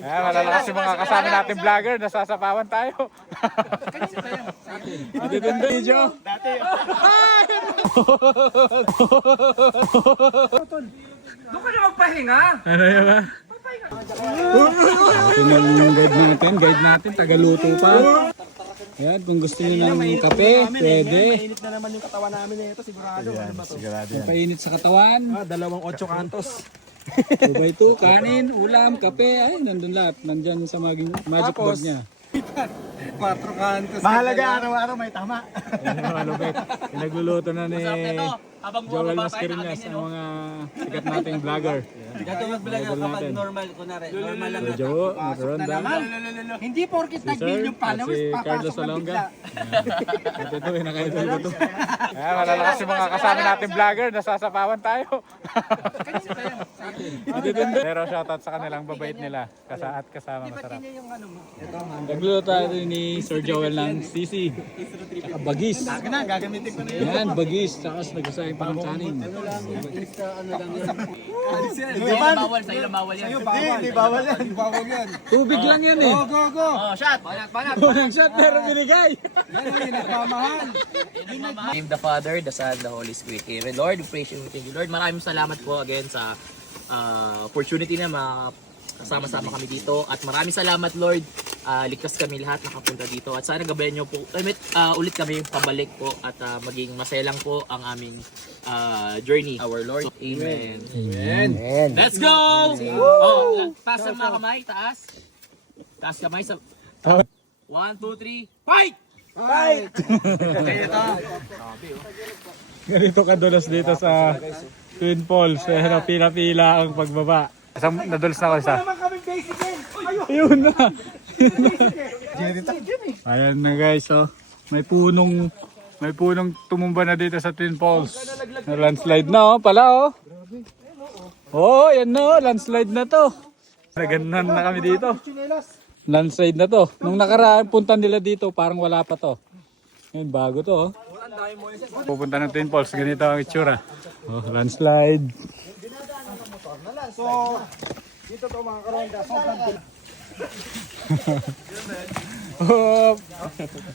Malalakas yung mga kasama natin vlogger, nasasapawan tayo. Ito din video. Dati. Doon ka na magpahinga. Ano yun ba? Tingnan yung guide natin, tagaluto pa. Ayan, kung gusto niyo ng kape, pwede. Mainit na naman yung katawan namin ito, sigurado. Ano ba to? Kung painit sa katawan, 2 kantos. 2x2, kanin, ulam, kape, ay nandun lahat. Nandyan sa magic bag niya. 4 kantos. Mahalaga araw-araw may tama. Ayan, malupit. Pinagluluto na ni Joel Mascareñas ang mga sikat nating vlogger. Gato mag-vlog ako kapag normal, kunwari. Normal lang. Si Joe, Macaronda, Hindi porkit si nag-billion Sir, at followers, si Carlos papasok na Salonga. bigla. At ito, pinaka-idol ko to. Ayan, malalakas yung mga kasama nating vlogger, nasasapawan tayo. Pero shoutout sa kanilang babait nila. At kasama masarap. Nagluluto tayo ni Sir Joel ng sisi. Saka bagis. Gagamitin ko na yun. Yan, bagis. Saka nagsasahin pa ng kanin. Bawal, sa ilang bawal yan. Hindi bawal yan. Bawal yan. Tubig lang yan eh. Go! Oh, shot! Banat! Unang shot pero binigay. Yan ang nagmamahal. Name the Father, the Son, the Holy Spirit. Amen. Lord, we praise you. Thank you, Lord. Maraming salamat po again sa opportunity na makasama-sama kami dito. At maraming salamat, Lord. Ligtas kami lahat nakapunta dito. At sana gabayan nyo po ulit kami pabalik po at maging masaya lang po ang aming journey. Our Lord. Amen. Amen. Let's go! Oh, taas ang mga kamay. Taas. Taas kamay sa... 1, 2, 3, fight! Fight! Ganito kadulas dito sa Twin Falls. Pero pila-pila ang pagbaba. Nadulas na ako isa. naman kami basic eh. Ayun na. Ayan na guys, oh. May punong tumumba na dito sa Twin Falls. Na landslide na, oh, pala, oh. Oh, yan na, oh, landslide na to. Naganan na kami dito. Landslide na to. Nung nakaraan punta nila dito, parang wala pa to. Ngayon, bago to, oh. Pupunta ng Twin Falls, ganito ang itsura. Oh, landslide. So, dito to mga karonda. Sobrang Oh,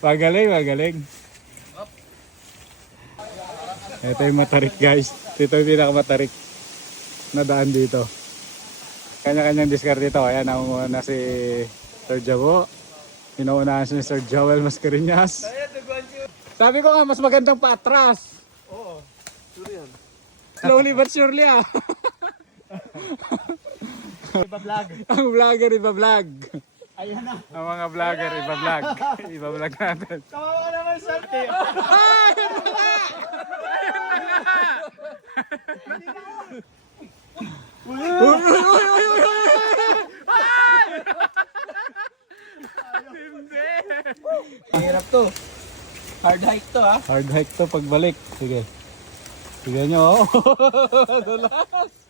magaling. Ito yung matarik guys. Ito yung pinakamatarik na daan dito. Kanya-kanyang discard dito. Ayan, nauna si Sir Jabo. Pinaunahan si Sir Joel Mascareñas. Sabi ko nga, mas magandang paatras. Oo, sure yan. Slowly but surely ah. Iba-vlog. Ang vlogger iba-vlog. Ayan na. Ang mga vlogger iba-vlog. Iba-vlog natin. Kawawa ka naman sa atin. Hirap to. Hard hike to, ha? Hard hike to pagbalik. Sige. Sige nyo, oh. Dulas.